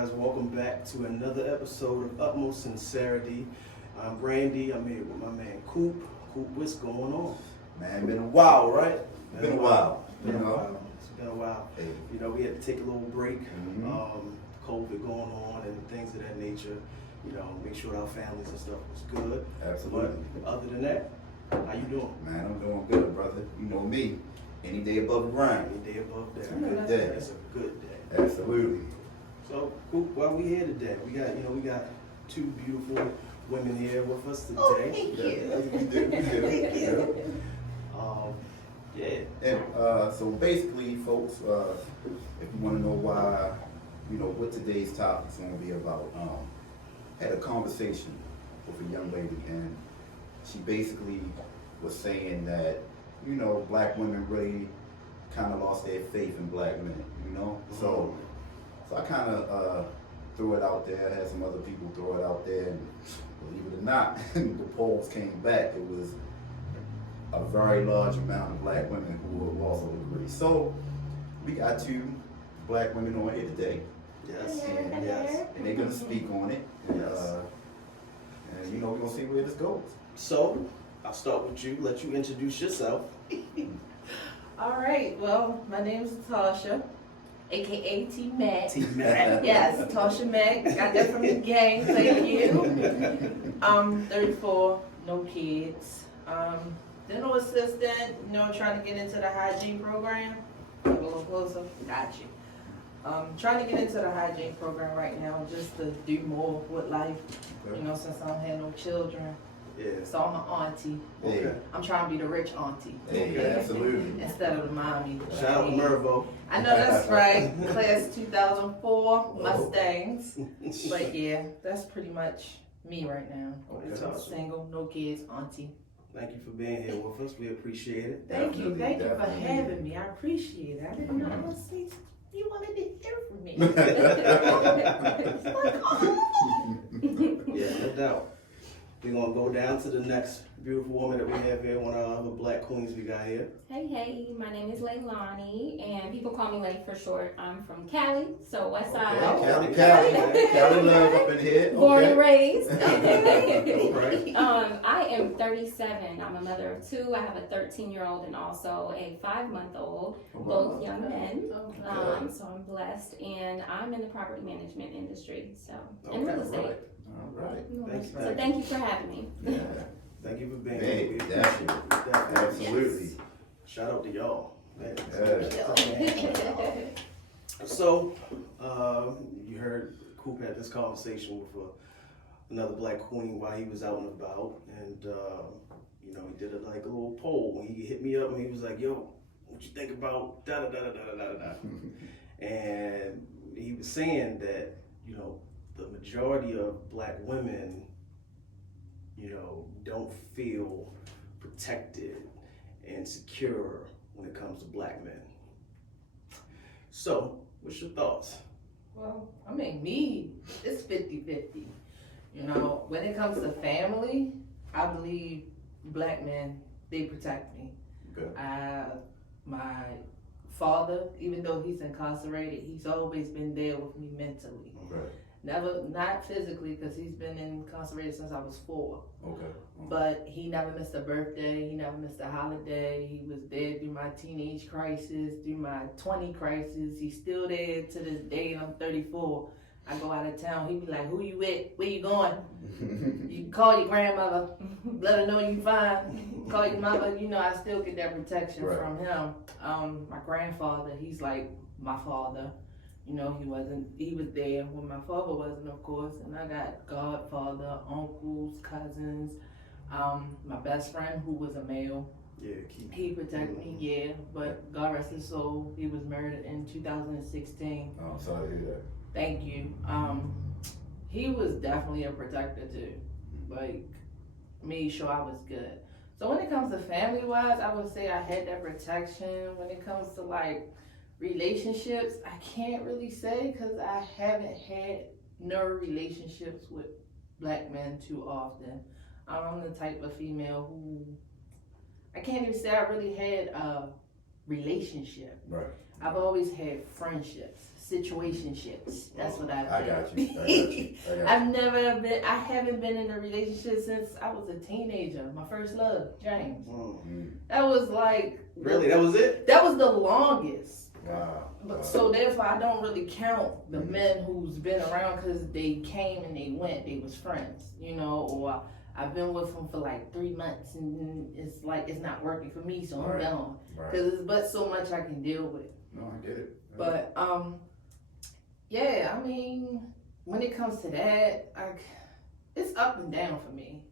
guys? Welcome back to another episode of Utmost Sincerity. I'm Randy. I'm here with my man Coop. Coop, what's going on? Man, been a while, right? Been a while. It's been a while. Hey. You know, we had to take a little break. Mhm. COVID going on and things of that nature. You know, make sure our families and stuff was good. Absolutely. But other than that, how you doing? Man, I'm doing good, brother. You know me. Any day above the ground. Any day above that. It's a good day. It's a good day. Absolutely. So, Coop, why we here today? We got two beautiful women here with us today. Oh, thank you. We do. Thank you. Yeah. And so basically, folks, if you want to know why, what today's topic is going to be about, had a conversation with a young lady, and she basically was saying that, black women really kind of lost their faith in black men, So I kind of threw it out there, had some other people throw it out there, and believe it or not, the polls came back. It was a very large amount of black women who also agree. So we got two black women on here today. Yes. And, Yes. and they're gonna speak on it. And, Yes. and we're gonna see where this goes. So, I'll start with you. Let you introduce yourself. All right. Well, my name is Tosha, aka T Mac. T-Mac. Yes, Tosha Mac. Got that from the gang. Thank you. I'm 34, no kids. Dental assistant. Trying to get into the hygiene program. A little closer. Got you. Trying to get into the hygiene program right now, just to do more with life. Okay. Since I don't have no children. Yeah. So I'm an auntie. Okay. I'm trying to be the rich auntie. Hey, absolutely. Instead of the mommy. Shout out to Mervo. I know that's right. Class 2004 Mustangs. But yeah, that's pretty much me right now. Okay. So I'm single, no kids, auntie. Thank you for being here with us. We appreciate it. Thank you for Definitely. having me. I appreciate it. I didn't know honestly you wanted to hear from me. It's like, oh. Yeah, no doubt. We're gonna go down to the next beautiful woman that we have here, one of our other black queens we got here. Hey, my name is Leilani, and people call me Lay for short. I'm from Cali, so West Side. Okay. Cali love up in here. Born and Okay. raised. Alright. I am 37. I'm a mother of two. I have a 13-year-old and also a 5-month-old, both young men. So I'm blessed, and I'm in the property management industry, so in real estate. All right. So thank you for having me. Yeah. Thank you for being Hey, here. We definitely. appreciate it. Absolutely. Shout out to y'all. Man. Yeah. So, you heard Coop had this conversation with another black queen while he was out and about, and he did a little poll. When he hit me up and he was like, "Yo, what you think about da da da da da da da?" And he was saying that the majority of black women, don't feel protected and secure when it comes to black men. So, what's your thoughts? Well, it's 50-50. When it comes to family, I believe black men, they protect me. Good. My father, even though he's incarcerated, he's always been there with me mentally. Okay. Not physically, because he's been incarcerated since I was 4. Okay. But he never missed a birthday, he never missed a holiday. He was there through my teenage crisis, through my 20 crisis. He's still there to this day, and I'm 34. I go out of town, he be like, "Who you with? Where you going?" You call your grandmother, let her know you fine. Call your mother, I still get that protection Right. from him. My grandfather, he's like my father. He was there when my father wasn't, of course. And I got godfather, uncles, cousins, my best friend who was a male. Yeah, He protected me, yeah, but God rest his soul, he was murdered in 2016. Oh, I'm sorry to hear that. Thank you. He was definitely a protector too. Made sure I was good. So when it comes to family wise, I would say I had that protection. When it comes to relationships, I can't really say because I haven't had no relationships with black men too often. I'm the type of female who, I can't even say I really had a relationship. Right. I've always had friendships. situationships. That's what I've been. I got you. I haven't been in a relationship since I was a teenager. My first love, James. That was like. Really? That was it? That was the longest. Wow. But so therefore, I don't really count the men who's been around because they came and they went. They was friends, or I've been with them for like 3 months and it's like it's not working for me, so I'm gone. Because it's but so much I can deal with. No, I get it. But yeah, I mean, when it comes to that, it's up and down for me.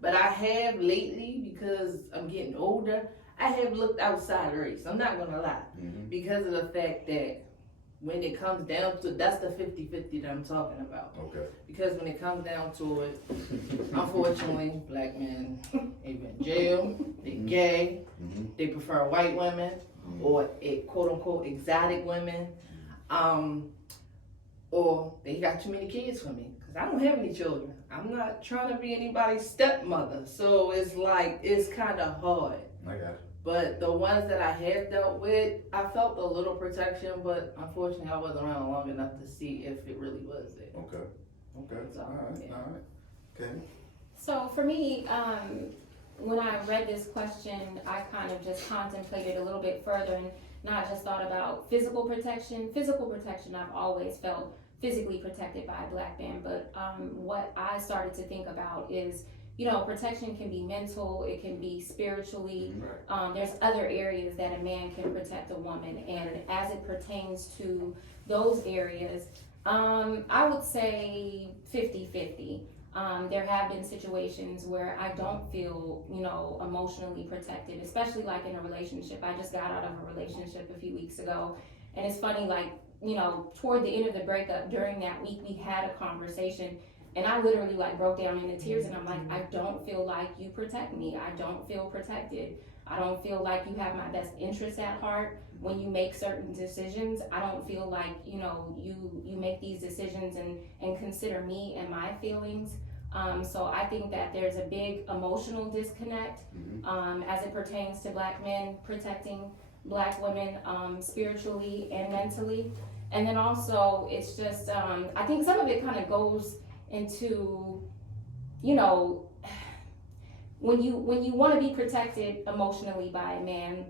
But I have lately, because I'm getting older, I have looked outside the race. I'm not gonna lie, because of the fact that when it comes down to, that's the 50-50 that I'm talking about. Okay. Because when it comes down to it, unfortunately, black men, they've been in jail, they gay, they prefer white women, or quote unquote exotic women, or they got too many kids for me. Because I don't have any children. I'm not trying to be anybody's stepmother. So it's like, it's kind of hard. I got you. But the ones that I have dealt with, I felt a little protection, but unfortunately I wasn't around long enough to see if it really was there. Okay. So, All right. Okay. So for me, when I read this question, I kind of just contemplated a little bit further and not just thought about physical protection. Physical protection, I've always felt physically protected by a black man, but what I started to think about is, protection can be mental, it can be spiritually. There's other areas that a man can protect a woman, and as it pertains to those areas, I would say 50-50. There have been situations where I don't feel, emotionally protected, especially like in a relationship. I just got out of a relationship a few weeks ago, and it's funny, like, toward the end of the breakup, during that week, we had a conversation. And I literally like broke down into tears, and I'm like, I don't feel like you protect me. I don't feel protected. I don't feel like you have my best interest at heart when you make certain decisions. I don't feel like, you make these decisions and consider me and my feelings. So I think that there's a big emotional disconnect as it pertains to black men protecting black women spiritually and mentally. And then also it's just, I think some of it kind of goes into, when you want to be protected emotionally by a man,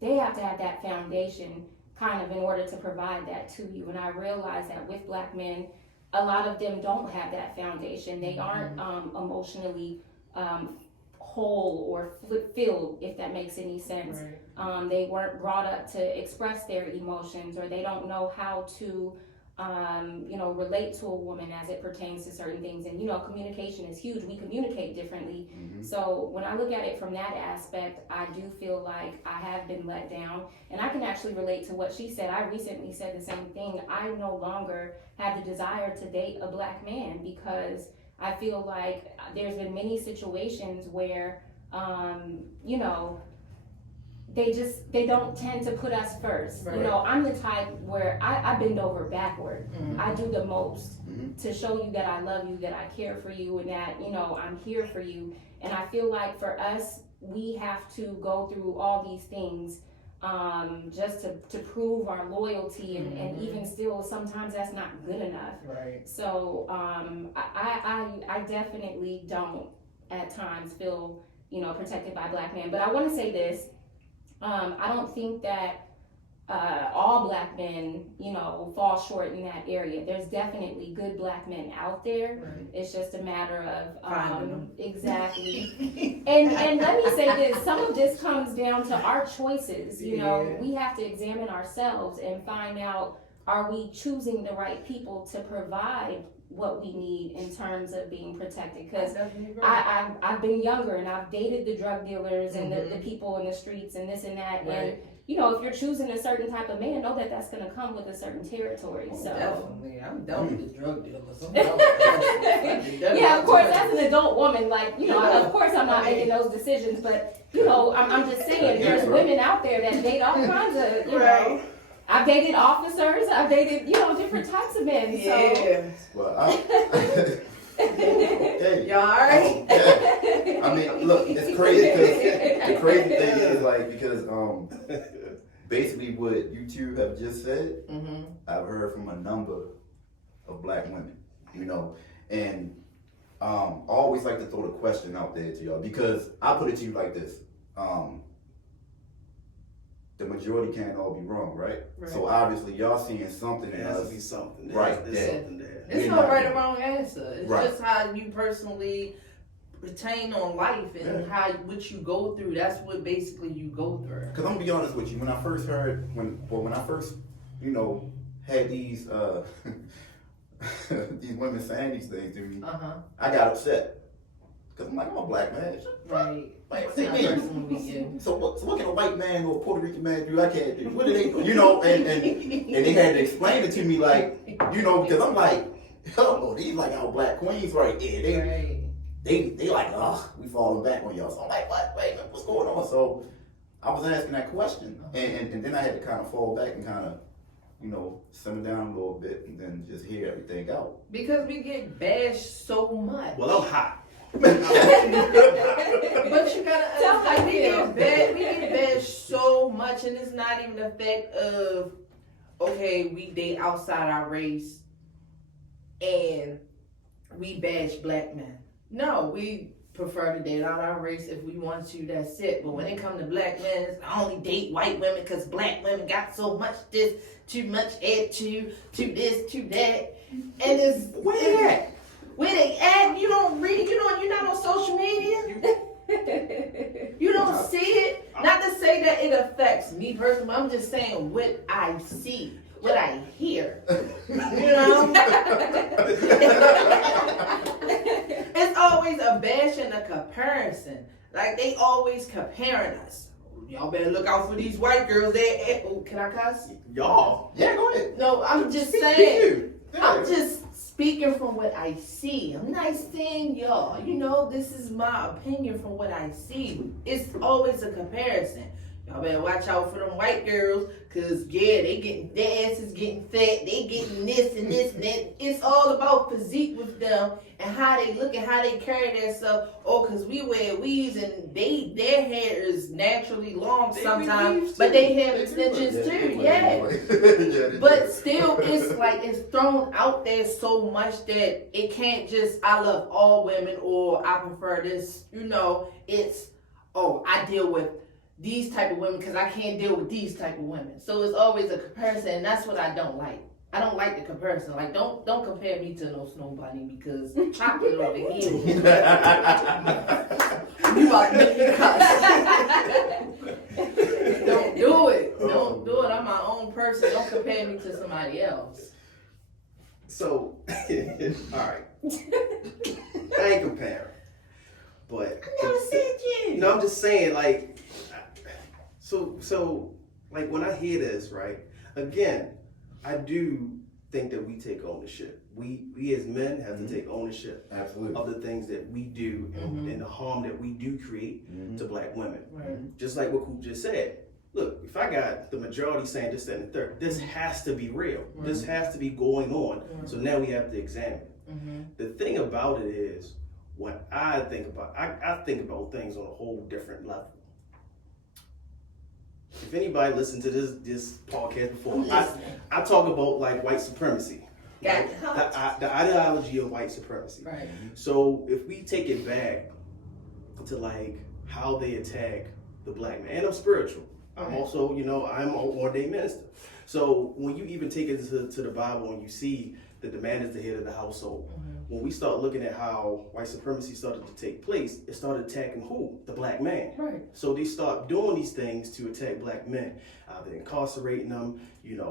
they have to have that foundation kind of in order to provide that to you. And I realize that with black men, a lot of them don't have that foundation. They aren't emotionally whole or filled, if that makes any sense. They weren't brought up to express their emotions, or they don't know how to relate to a woman as it pertains to certain things. And, communication is huge. We communicate differently. So when I look at it from that aspect, I do feel like I have been let down. And I can actually relate to what she said. I recently said the same thing. I no longer have the desire to date a black man because I feel like there's been many situations where, they don't tend to put us first. I'm the type where I bend over backward. I do the most to show you that I love you, that I care for you, and that, I'm here for you. And I feel like for us, we have to go through all these things just to prove our loyalty, and even still, sometimes that's not good enough. So I definitely don't at times feel, protected by black men. But I want to say this. I don't think that all black men, fall short in that area. There's definitely good black men out there. It's just a matter of exactly. And let me say this: some of this comes down to our choices. We have to examine ourselves and find out, are we choosing the right people to provide what we need in terms of being protected? Because I've been younger, and I've dated the drug dealers and the people in the streets and this and that. And if you're choosing a certain type of man, know that that's going to come with a certain territory. So definitely, I'm done with the drug dealers. Yeah, of course, as an adult woman, of course I'm not making those decisions, but I'm just saying, there's women out there that date all kinds of I've dated officers. I've dated, different types of men. So. Well, hey, y'all all right? I mean, look, it's crazy because the crazy thing is because basically what you two have just said, Mm-hmm. I've heard from a number of black women, you know, and I always like to throw the question out there to y'all because I put it to you like this. The majority can't all be wrong, right? So obviously y'all seeing something in There has us. to be something. Right, There's yeah. something there. It's We're no not- right or wrong answer. It's Right. just how you personally retain on life and Yeah. how what you go through. That's what basically you go through. Cause I'm gonna be honest with you, when I first heard, when I first, you know, had these these women saying these things to me, I got upset. Cause I'm like, I'm a black man. Right. Like, It's what not they mean? personally you. So what can a white man or a Puerto Rican man do? I can't do. What do they do? You know, and they had to explain it to me, like, you know, because I'm like, oh, these like our black queens right here. Right. They like, oh, we falling back on y'all. So I'm like, what? Wait, what's going on? So I was asking that question, and then I had to kind of fall back and kind of, you know, simmer down a little bit, and then just hear everything out. Because we get bashed so much. Well, I'm hot. But you gotta Tell understand, me. we get bashed so much, and it's not even the fact of, okay, we date outside our race, and we bash black men. No, we prefer to date out our race if we want to, that's it. But when it comes to black men, it's I only date white women because black women got so much this, too much attitude, to this, to that. And it's, Where they at? where they at? You don't read, you're not on social media. You don't see it. Not to say that it affects me personally. I'm just saying what I see, what I hear. You know? It's always a bash and a comparison. Like they always comparing us. Y'all better look out for these white girls. Oh, can I cuss? Y'all. Yeah, go ahead. No, I'm just Speak saying. you. Yeah. I'm just speaking from what I see. I'm not saying y'all. You know, this is my opinion from what I see. It's always a comparison. Y'all better watch out for them white girls, cause yeah, they getting their asses getting fat. They getting this and this and that. It's all about physique with them and how they look and how they carry themselves. Oh, cause we wear weaves and their hair is naturally long They wear sometimes, weaves but too. they have They do, extensions yeah, too. they Yeah. do. Yeah, But still, it's like it's thrown out there so much that it can't just I love all women or I prefer this. You know, it's I deal with these type of women because I can't deal with these type of women. So it's always a comparison, and that's what I don't like. I don't like the comparison. Like don't compare me to no snow bunny because chocolate over here. You about to make me cuss. Don't do it. Don't do it. I'm my own person. Don't compare me to somebody else. So, all right. I ain't comparing, but I never said you. no, I'm just saying, like, so, like when I hear this, right? Again, I do think that we take ownership. We as men have to take ownership Absolutely. of the things that we do and the harm that we do create to black women. Right. Just like what Coop just said. Look, if I got the majority saying this, that, and the third, this has to be real. This has to be going on. So now we have to examine. The thing about it is, when I think about, I think about things on a whole different level. If anybody listened to this podcast before, I talk about like white supremacy. Got Right? it. The ideology of white supremacy. Right. So if we take it back to like how they attack the black man, and I'm spiritual. I'm also, I'm an ordained minister. So when you even take it to the Bible and you see that the man is the head of the household, when we start looking at how white supremacy started to take place, it started attacking who? The black man. Right. So they start doing these things to attack black men. They're incarcerating them,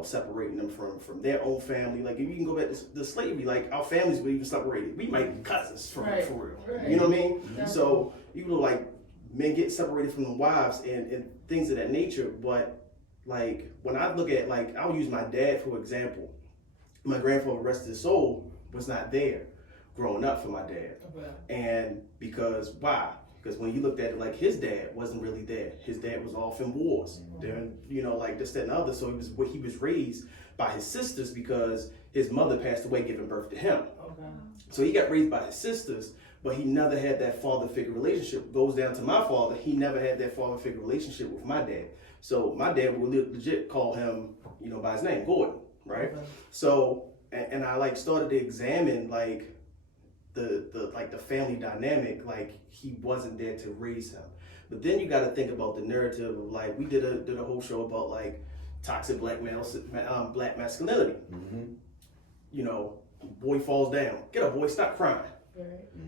separating them from their own family. Like if you can go back to slavery, like our families were even separated. We might be cousins for real. Right. You know what I mean? Yeah. So like men get separated from their wives and things of that nature. But like when I look at I'll use my dad for example. My grandfather, rest his soul, was not there growing up for my dad. Okay. And why? Because when you looked at it, his dad wasn't really there. His dad was off in wars. Then, this, that, and the other. So he was raised by his sisters because his mother passed away giving birth to him. Okay. So he got raised by his sisters, but he never had that father figure relationship. Goes down to my father, he never had that father figure relationship with my dad. So my dad would legit call him, you know, by his name, Gordon, right? So, and I like started to examine like the family dynamic, like he wasn't there to raise him. But then you got to think about the narrative of like, we did a whole show about like toxic black masculinity. You know, boy falls down, get up boy, stop crying.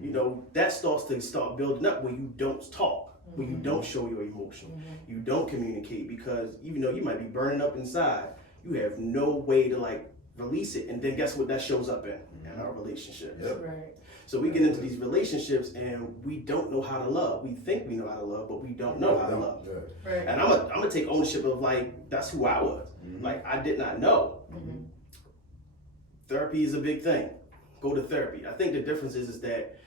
You know, that starts building up when you don't talk, when you don't show your emotion, you don't communicate, because even though you might be burning up inside, you have no way to like release it. And then guess what that shows up in our relationships. Right. So we get into these relationships and we don't know how to love. We think we know how to love, but we don't know how to love. Right. And I'm gonna take ownership of like, that's who I was. Like, I did not know. Therapy is a big thing. Go to therapy. I think the difference is that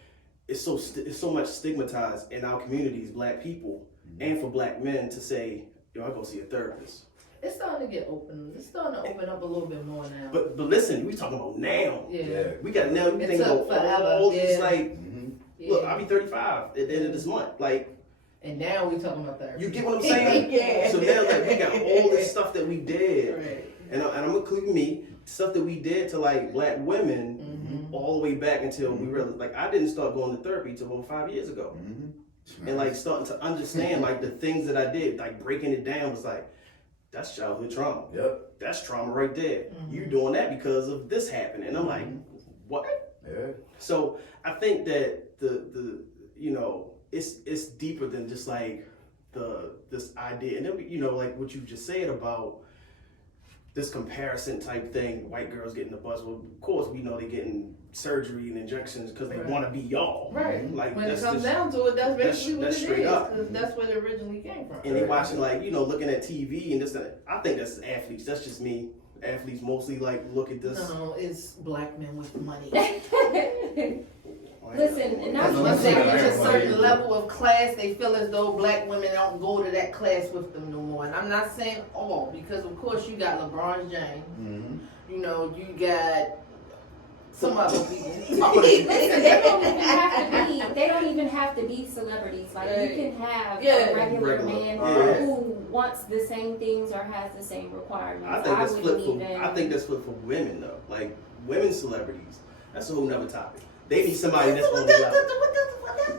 it's so much stigmatized in our communities, black people, and for black men to say, yo, I go see a therapist. It's starting to get open. It's starting to open up a little bit more now. But listen, we talking about now. Yeah. We got now. You It think took about forever. all this like. Yeah. Look, I'll be 35 at the end of this month. Like, And now we talking about therapy. you get what I'm saying? Yeah. So now, like, we got all this stuff that we did, Right. and I'm including me, stuff that we did to like black women, all the way back until we realized, like, I didn't start going to therapy till about 5 years ago, and like starting to understand like the things that I did, like breaking it down was like, that's childhood trauma. Yep. That's trauma right there. You doing that because of this happening, and I'm like, what? Yeah. So I think that the you know, it's deeper than just like this idea, and then you know, like what you just said about this comparison type thing. White girls getting the bus. Well, of course we know they're getting surgery and injections because they want to be y'all. Right. Like When it that's comes just, down to it, that's basically what that's it straight is. up. Because that's where it originally came from. and they watching like, you know, looking at TV and this and that. I think that's athletes. That's just me. Athletes mostly like look at this. No, it's black men with money. Listen, and not Once they even reach a certain level of class, they feel as though black women don't go to that class with them no more. And I'm not saying all, because of course you got LeBron James. You know, you got some other people. Listen, they don't even have to be celebrities. Like, you can have a regular man who wants the same things or has the same requirements. I think that's flip for women though. Like women celebrities, that's a whole nother topic. They need somebody that's on the level.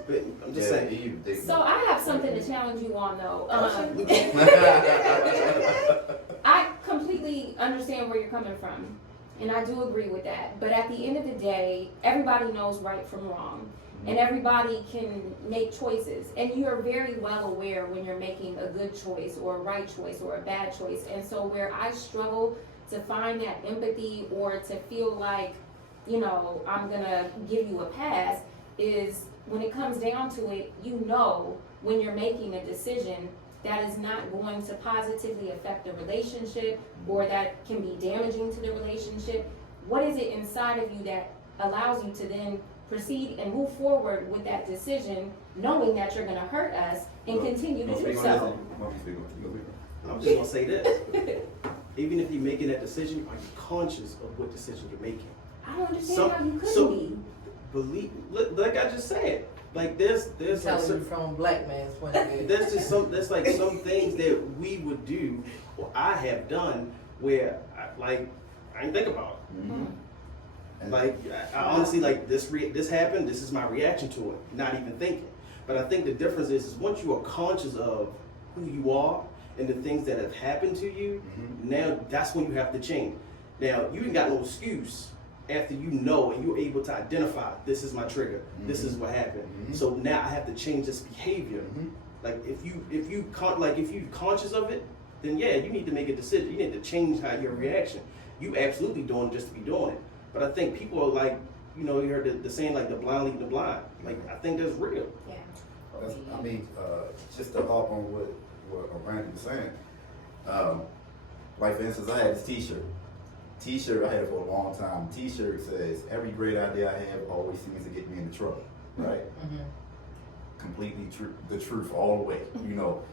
But I'm just saying. So I have something to challenge you on though. I completely understand where you're coming from, and I do agree with that. But at the end of the day, everybody knows right from wrong, and everybody can make choices. And you're very well aware when you're making a good choice or a right choice or a bad choice. And so where I struggle to find that empathy or to feel like, you know, I'm gonna give you a pass is when it comes down to it, you know, when you're making a decision that is not going to positively affect the relationship or that can be damaging to the relationship, what is it inside of you that allows you to then proceed and move forward with that decision, knowing that you're gonna hurt us and continue to do so? I'm just gonna say this. Even if you're making that decision, are you conscious of what decision you're making? I don't understand how you couldn't be. Like I just said, like there's Telling you from black man's point of view. there's some things that we would do or I have done where I didn't think about it. Like I honestly, like this happened, this is my reaction to it, not even thinking. But I think the difference is once you are conscious of who you are and the things that have happened to you, now that's when you have to change. Now you ain't got no excuse after you know and you're able to identify, this is my trigger, this is what happened. So now I have to change this behavior. Like if you conscious of it, then yeah, you need to make a decision. You need to change how your reaction. You absolutely doing it just to be doing it. But I think people are like, you know, you heard the saying like the blind leading the blind. Like I think that's real. Yeah. I mean, just to hop on what Randy was saying. Like for instance, I had this T-shirt I had for a long time. T-shirt says, "Every great idea I have always seems to get me into trouble." Right? Completely the truth all the way. You know,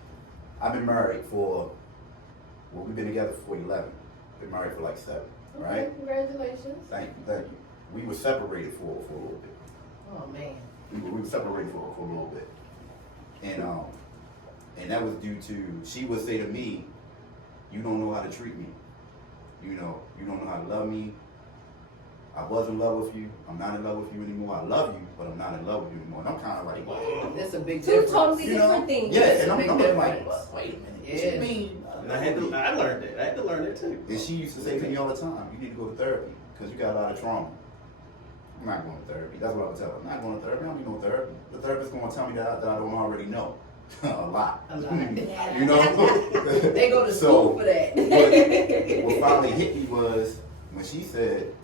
I've been married we've been together for 11. Been married for like 7. Right? Okay, congratulations. Thank you. We were separated for a little bit. Oh man. We were separated for a little bit. And And that was due to, she would say to me, you don't know how to treat me. You know, you don't know how to love me. I was in love with you. I'm not in love with you anymore. I love you, but I'm not in love with you anymore. And I'm kind of like, wow. That's a big Two difference. totally You know? different things. Yeah, It's and a I'm big like, difference. what? Wait a minute. What Yeah. you mean? And I learned that. I had to learn that too. And she used to say to me all the time, you need to go to therapy because you got a lot of trauma. I'm not going to therapy. That's what I would tell her. I'm not going to therapy. I don't need no therapy. The therapist going to tell me that I don't already know. A lot. A lot. Yeah. You know? They go to So, school for that. what finally hit me was when she said,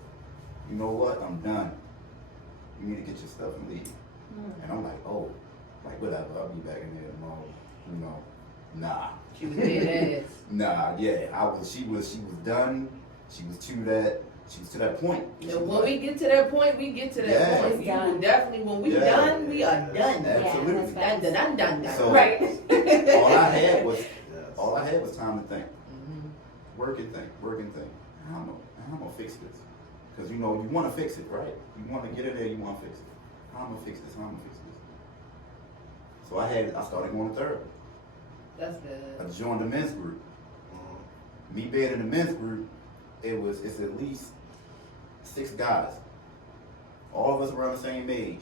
you know what, I'm done. You need to get your stuff and leave. And I'm like, oh, like whatever, I'll be back in there tomorrow. You know, nah. She was dead ass. Nah, yeah, she was done. She was to that point. And when we get to that point, we get to that Yeah. point. It's You done. will definitely, when we Yeah. done, we are done. Yeah. Absolutely. Yeah, that's facts. Done. So- Right. all I had was time to think. Mhm. Work and think. How am I gonna fix this? Because you know, you wanna fix it, right? You wanna get in there, you wanna fix it. How am I gonna fix this? So I started going to therapy. That's I good. joined the men's group. Me being in the men's group, it's at least 6 guys. All of us around the same age.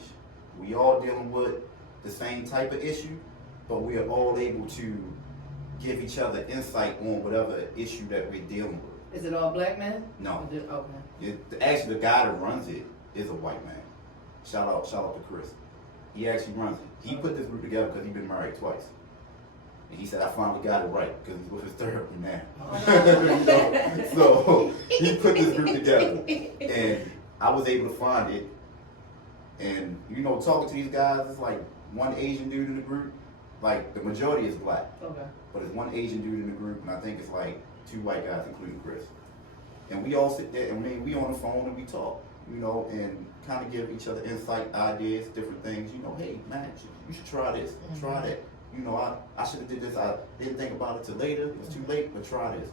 We all dealing with the same type of issue, but we are all able to give each other insight on whatever issue that we're dealing with. Is it all black men? No. Okay. Actually, the guy that runs it is a white man. Shout out to Chris. He actually runs it. He put this group together because he's been married twice. And he said, I finally got it right because he's with his therapy now. You know? So he put this group together. And I was able to find it. And, you know, talking to these guys, it's like one Asian dude in the group. Like, the majority is black. Okay. But it's one Asian dude in the group, and I think it's like 2 white guys, including Chris. And we all sit there, and we on the phone and we talk, you know, and kind of give each other insight, ideas, different things. You know, hey, man, you should try this, try that. You know, I should have did this. I didn't think about it till later. It was too late, but try this.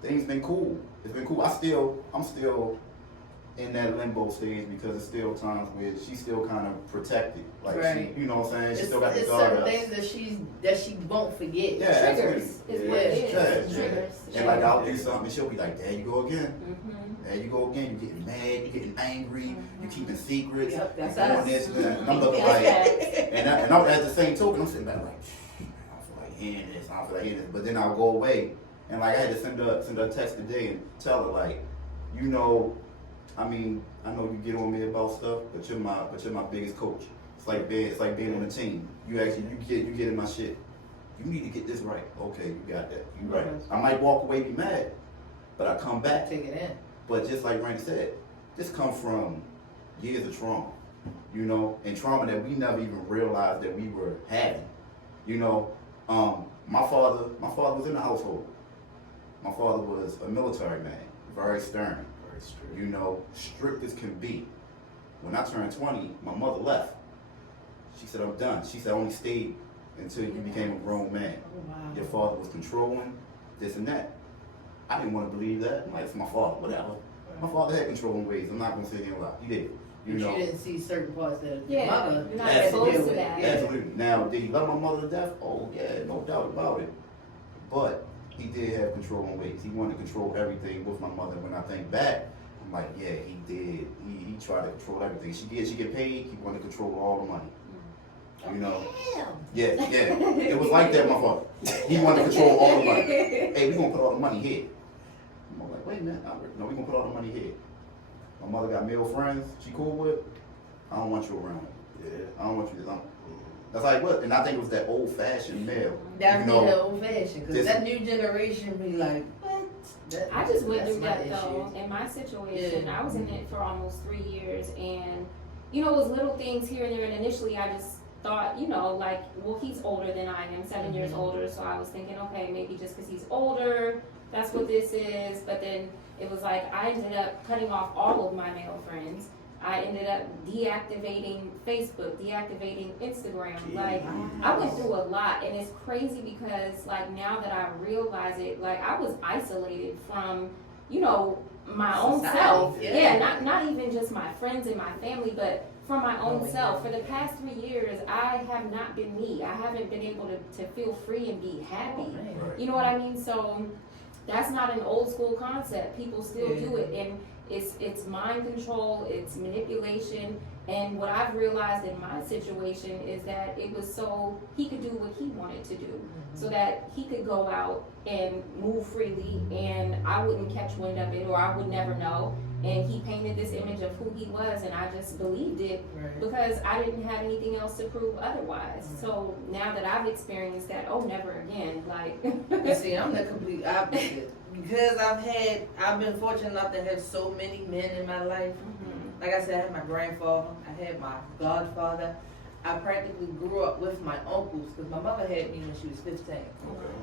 Things been cool. It's been cool. I'm still in that limbo stage because it's still times where she's still kind of protected. Like, Right. she, you know what I'm saying? She It's still got the certain guard things that she won't forget. Yeah, Triggers absolutely. is what it is. Yeah. Triggers. And like I'll do something and she'll be like, there you go again. Mm-hmm. There you go again. You're getting mad, you're getting angry, you're keeping secrets. Yep, that's you're doing us. this and that. And I'm looking like, and at the same token, I'm sitting back like, I don't feel like hearing this, I don't feel like hearing this. But then I'll go away. And like I had to send her a text today and tell her like, you know, I mean, I know you get on me about stuff, but you're my biggest coach. It's like being on a team. You get in my shit. You need to get this right. Okay, you got that. You right. I might walk away, be mad, but I come back. Take it in. But just like Randy said, this comes from years of trauma, you know, and trauma that we never even realized that we were having. You know, my father was in the household. My father was a military man, very stern. You know, strict as can be. When I turned 20, my mother left. She said, I'm done. She said, I only stayed until you became a grown man. Oh, wow. Your father was controlling this and that. I didn't want to believe that. I'm like, it's my father, whatever. My father had controlling ways. I'm not going to say anything about it. He did. You But know. you didn't see certain parts that Yeah, your mother you're not had to exposed deal to with. that. Yeah. Absolutely. Now, did he love my mother to death? Oh, yeah, no doubt about it. But he did have controlling ways. He wanted to control everything with my mother. When I think back, I'm like, yeah, he did. He tried to control everything. She get paid. He wanted to control all the money. You know. Yeah. It was like that, my father. He wanted to control all the money. Hey, we gonna put all the money here. I'm like, wait a minute. No, we gonna put all the money here. My mother got male friends. She cool with. I don't want you around. Yeah. I don't want you to. That's like what? And I think it was that old-fashioned male. That you be know, the old fashioned, because this- that new generation be like, what? I just went that's through my that though. issue. In my situation, Yeah. I was in it for almost 3 years, and you know, it was little things here and there. And initially, I just thought, you know, like, well, he's older than I am, 7 years older. So I was thinking, okay, maybe just because he's older, that's what this is. But then it was like I ended up cutting off all of my male friends. I ended up deactivating Facebook, deactivating Instagram. Like, I went through a lot, and it's crazy because, like, now that I realize it, like, I was isolated from, you know, my own Society, self. yeah. Yeah, not even just my friends and my family, but for my own self. For the past 3 years, I have not been me. I haven't been able to feel free and be happy. Right. You know what I mean? So that's not an old school concept. People still do it, and it's mind control, it's manipulation. And what I've realized in my situation is that it was so he could do what he wanted to do, so that he could go out and move freely, and I wouldn't catch wind of it, or I would never know. And he painted this image of who he was, and I just believed it because I didn't have anything else to prove otherwise. So now that I've experienced that, oh, never again. Like, You see, I'm the complete opposite because I've been fortunate enough to have so many men in my life. Like I said, I had my grandfather, I had my godfather. I practically grew up with my uncles because my mother had me when she was 15.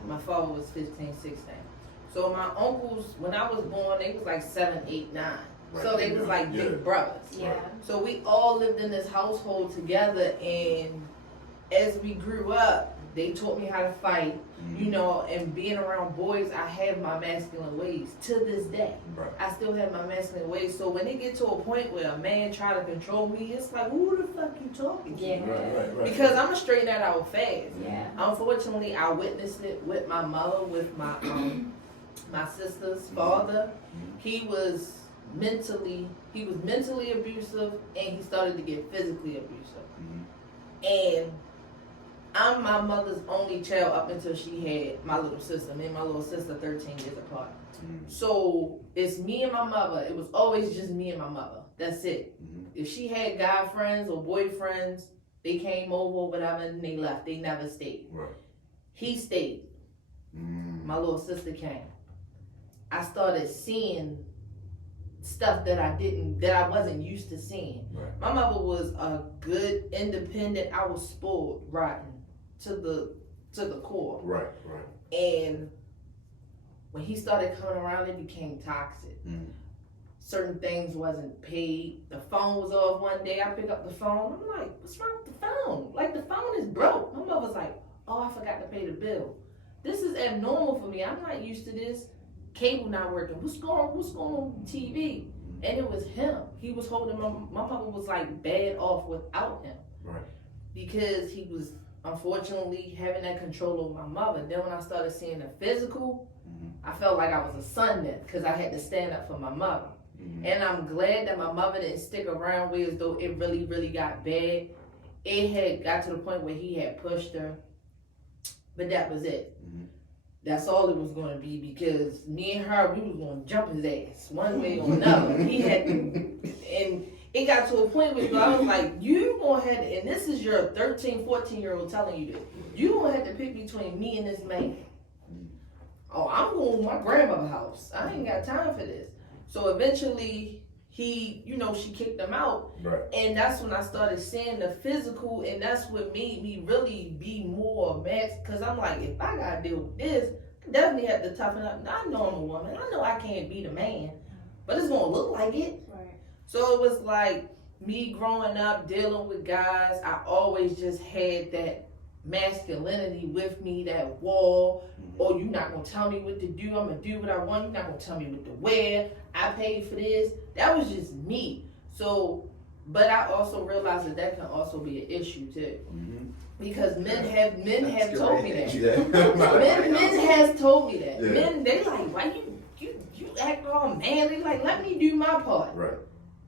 My father was 15, 16. So my uncles, when I was born, they was like 7, 8, 9. So they was like big brothers. yeah. So we all lived in this household together, and as we grew up, they taught me how to fight, you know, and being around boys, I have my masculine ways to this day. I still have my masculine ways. So when it get to a point where a man try to control me, it's like, who the fuck you talking to? Yeah. Right. Because I'm gonna straighten that out fast. Yeah. Unfortunately, I witnessed it with my mother, with my my sister's father. He was mentally abusive, and he started to get physically abusive. And I'm my mother's only child up until she had my little sister. Me and my little sister 13 years apart. So it's me and my mother. It was always just me and my mother. That's it. If she had guy friends or boyfriends, they came over or whatever and they left. They never stayed. He stayed. My little sister came. I started seeing stuff that I wasn't used to seeing. My mother was a good, independent. I was spoiled rotten to the core. And when he started coming around, it became toxic. Certain things wasn't paid. The phone was off one day. I pick up the phone. I'm like, what's wrong with the phone? Like, the phone is broke. My mother's like, oh, I forgot to pay the bill. This is abnormal for me. I'm not used to this. Cable not working. What's going on TV? And it was him. He was holding my mother was like bad off without him. Because he was unfortunately having that control over my mother. Then when I started seeing the physical, I felt like I was a son then because I had to stand up for my mother. And I'm glad that my mother didn't stick around where as though it really, really got bad. It had got to the point where he had pushed her. But that was it. That's all it was going to be because me and her, we was going to jump his ass one way or another. He had to, and it got to a point where I was like, you going to have to, and this is your 13, 14-year-old telling you this, you going to have to pick between me and this man. Oh, I'm going to my grandmother's house. I ain't got time for this. So eventually, he, you know, she kicked him out. And that's when I started seeing the physical, and that's what made me really be more max. Because I'm like, if I got to deal with this, I definitely have to toughen up. I know I'm a woman. I know I can't be the man. But it's going to look like it. So it was like me growing up, dealing with guys, I always just had that masculinity with me, that wall. Oh, you're not going to tell me what to do. I'm going to do what I want. You're not going to tell me what to wear. I paid for this. That was just me. So, but I also realized that can also be an issue too. Because men have told me that. men has told me that. Men, they like, why you act all manly? Like, let me do my part.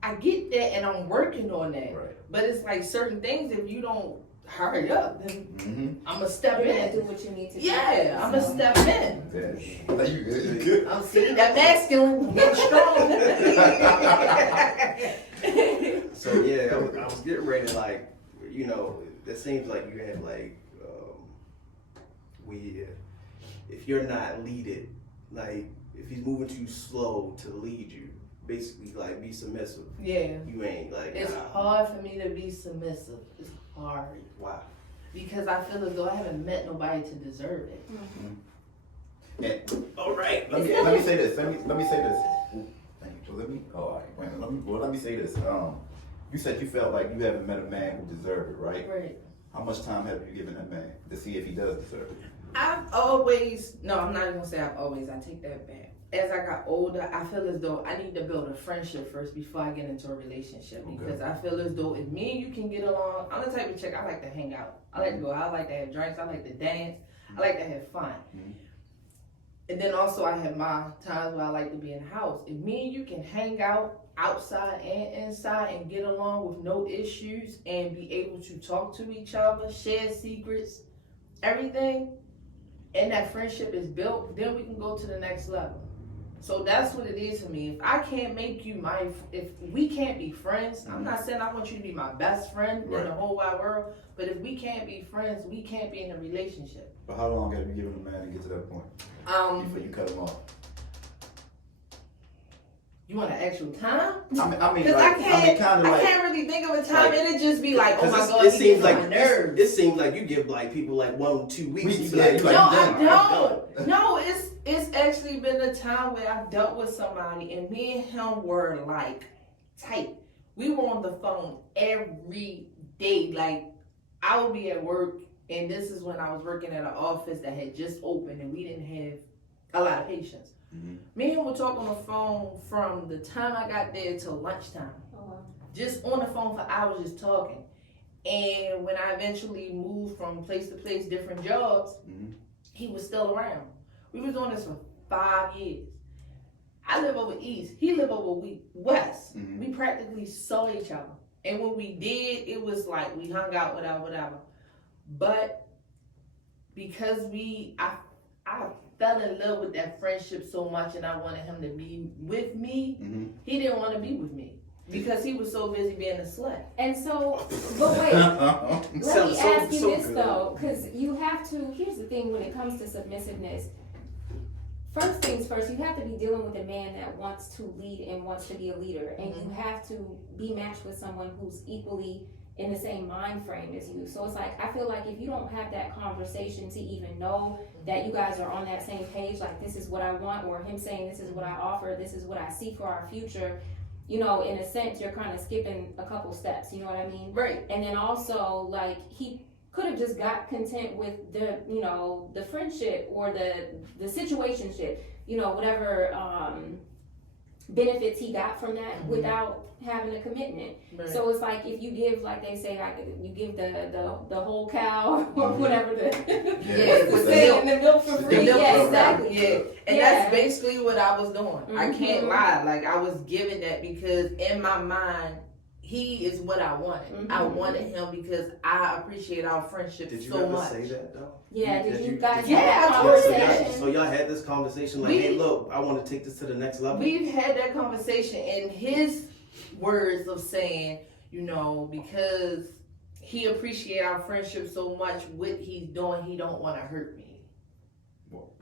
I get that, and I'm working on that. But it's like certain things, if you don't hurry up, then I'm gonna step in and do what you need to do. Yeah, I'm gonna step in. You good. I'm seeing that masculine getting strong. So yeah, I was getting ready, like, you know, it seems like you had like, if you're not leaded, like if he's moving too slow to lead you, basically like be submissive. Yeah. You ain't like. It's hard for me to be submissive. It's hard. Why? Because I feel as though I haven't met nobody to deserve it. And, all right. let me say this. Let me say this. Ooh, thank you. So let me say this. You said you felt like you haven't met a man who deserved it, right? Right. How much time have you given that man to see if he does deserve it? I'm not even gonna say I've always, I take that back. as I got older, I feel as though I need to build a friendship first before I get into a relationship. Because I feel as though if me and you can get along, I'm the type of chick, I like to hang out. I like to go out, I like to have drinks, I like to dance, I like to have fun. And then also I have my times where I like to be in the house. If me and you can hang out outside and inside and get along with no issues and be able to talk to each other, share secrets, everything, and that friendship is built, then we can go to the next level. So that's what it is for me. If I can't make you if we can't be friends, I'm not saying I want you to be my best friend in the whole wide world, but if we can't be friends, we can't be in a relationship. But how long have you given a man to get to that point? Before you cut him off? You want an actual time? I mean, like, I can't really think of a time. Like, It'd just be like, oh my God, it seems like my nerves. It seems like you give like people like 1 2 weeks. You be Yeah, like, you like, No, damn, I don't. No, it's actually been a time where I've dealt with somebody and me and him were like tight. We were on the phone every day. Like I would be at work, and this is when I was working at an office that had just opened, and we didn't have a lot of patience. Me and him would talk on the phone from the time I got there till lunchtime. Just on the phone for hours, just talking. And when I eventually moved from place to place, different jobs, he was still around. We was doing this for 5 years. I live over east. He lived over west. We practically saw each other. And when we did, it was like we hung out, whatever. But because I fell in love with that friendship so much and I wanted him to be with me, he didn't want to be with me. Because he was so busy being a slut. And so, but wait, let me ask you this though, because you have to, here's the thing when it comes to submissiveness. First things first, you have to be dealing with a man that wants to lead and wants to be a leader. And you have to be matched with someone who's equally in the same mind frame as you. So it's like, I feel like if you don't have that conversation to even know that you guys are on that same page, like this is what I want, or him saying this is what I offer, this is what I see for our future, you know, in a sense, you're kind of skipping a couple steps, you know what I mean? Right. And then also, like, he could have just got content with the, you know, the friendship or the situationship, you know, whatever benefits he got from that without having a commitment. Right. So it's like if you give, like they say, you give the whole cow or whatever the milk for free. Yeah, exactly. Yeah, and that's basically what I was doing. I can't lie. Like I was giving that because in my mind, he is what I wanted. I wanted him because I appreciate our friendship so much. Did you ever say that though? Yeah, did you guys have that that conversation? So y'all had this conversation like, hey, look, I want to take this to the next level. We've had that conversation, and his words of saying, you know, because he appreciate our friendship so much, what he's doing, he don't want to hurt me.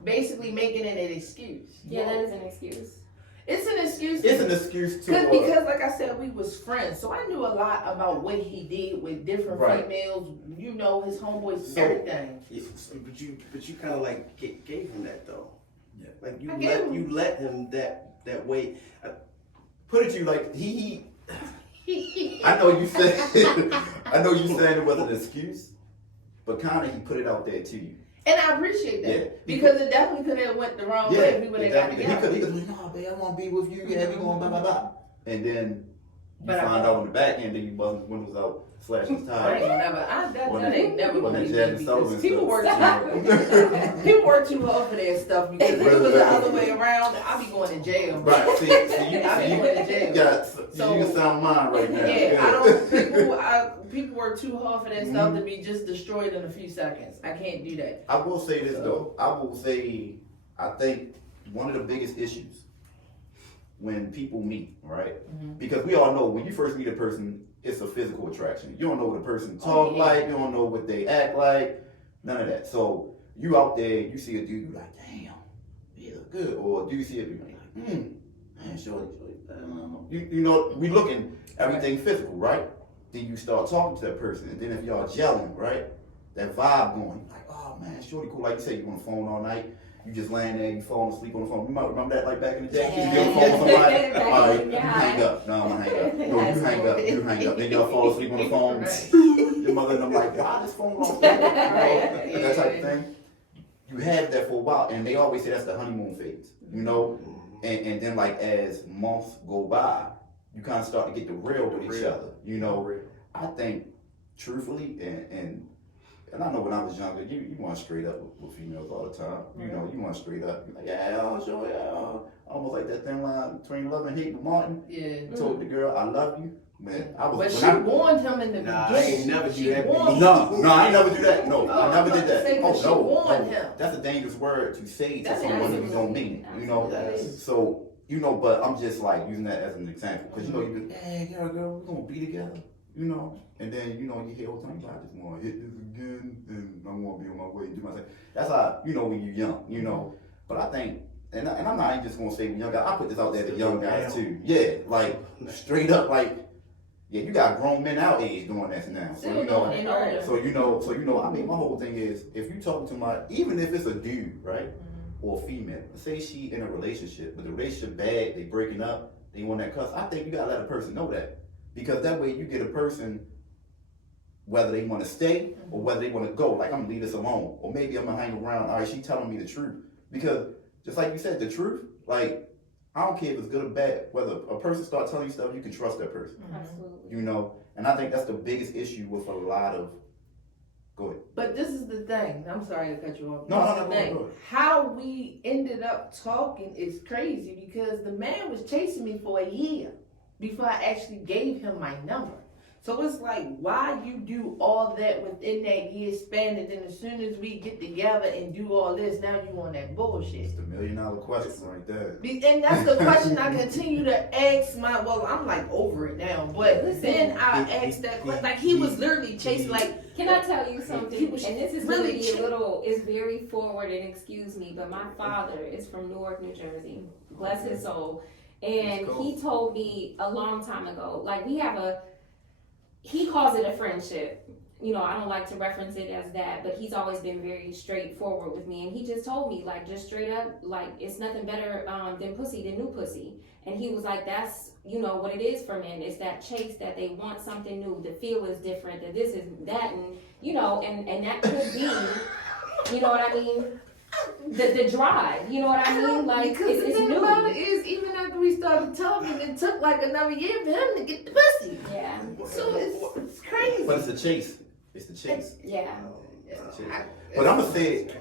Basically making it an excuse. Yeah, that is an excuse. It's an excuse. It's an excuse too. Because like I said, we was friends. So I knew a lot about what he did with different females, you know, his homeboys, everything. But you kind of like gave him that though. Yeah. Like you let him that way. Put it to you like he I know you said it wasn't an excuse, but kind of he put it out there to you. And I appreciate that because it definitely could have went the wrong way if we would have got together. He could be like, no, babe, I want to be with you. Yeah, we going blah blah blah. And then you find out on the back end that you buzzing windows out, slashing his tires. That ain't never gonna be me because people work too hard for that stuff. Because if it was the other way around, I'd be going to jail. Right. See, I'd be going to jail. So you can sound mine right now. Yeah, I don't. People work too hard for that stuff to be just destroyed in a few seconds. I can't do that. I will say this though. I think one of the biggest issues when people meet, right? Because we all know when you first meet a person, it's a physical attraction. You don't know what a person talk like. You don't know what they act like. None of that. So you out there, you see a dude, you like, damn, he look good. Or do you see a dude like, man, shorty, I don't know. You know, we looking everything physical, right? Then you start talking to that person, and then if y'all gelling, right, that vibe going, like, oh man, shorty cool. Like you said, you on the phone all night, you just laying there, you falling asleep on the phone. You might remember that, like back in the day. You get on the phone with somebody, all right, you hang up. No, I'm gonna hang up. No, you hang up. Then y'all fall asleep on the phone. Your mother and I'm like, why this phone off? That type of thing. You have that for a while, and they always say that's the honeymoon phase. You know, And then like as months go by, you kind of start to get the real with each other. You know, I think truthfully, and I know when I was younger, you want straight up with females all the time. You know, you want straight up. You're like, yeah, sure, yeah. Almost like that thin line between love and hate with Martin. Yeah. Told the girl, I love you. Man, I was. But she warned him in the beginning. I ain't never do that. No, I ain't never do that. No, I never did that. Oh, Oh, no. warned him. That's a dangerous word to say to That's someone if you don't mean it. You know, so you know. But I'm just like using that as an example because you know you be, hey, girl, we're gonna be together. You know, and then you know you hear all the time, I just want to hit this again, and I want to be on my way to do my thing. That's how you know when you're young. You know, but I think. And I'm not even just gonna say young guys. I put this out there to young guys too. Yeah, like straight up, like. Yeah, you got grown men our age doing that now. So you know, I mean, my whole thing is if you talk to even if it's a dude, right, or a female, say she in a relationship, but the relationship bad, they breaking up, they want that cuss. I think you gotta let a person know that because that way you get a person whether they want to stay or whether they want to go. Like I'm gonna leave this alone, or maybe I'm gonna hang around. All right, she telling me the truth because just like you said, the truth, like. I don't care if it's good or bad. Whether a person starts telling you stuff, you can trust that person. Absolutely. You know, and I think that's the biggest issue with a lot of. Go ahead. But this is the thing. I'm sorry to cut you off. No. How we ended up talking is crazy because the man was chasing me for a year before I actually gave him my number. So it's like, why you do all that within that year span, and then as soon as we get together and do all this, now you on that bullshit. It's the $1 million question right there. And that's the question I continue to ask I'm like over it now, but then I asked that question, like he was literally chasing, like. Can I tell you something? And this is really really it's very forward and excuse me, but my father is from Newark, New Jersey. Bless his soul. And he told me a long time ago, like he calls it a friendship. You know, I don't like to reference it as that, but he's always been very straightforward with me. And he just told me, like, just straight up, like, it's nothing better than new pussy. And he was like, that's, you know, what it is for men. It's that chase that they want something new. The feel is different. That this is that. And, you know, and that could be, you know what I mean? The drive, you know what I mean? Like, because it's the thing new. about it is, even after we started talking, it took like another year for him to get the pussy. Yeah. So it's crazy. But it's the chase. It's the chase. Yeah. It's the chase. But I'm gonna say,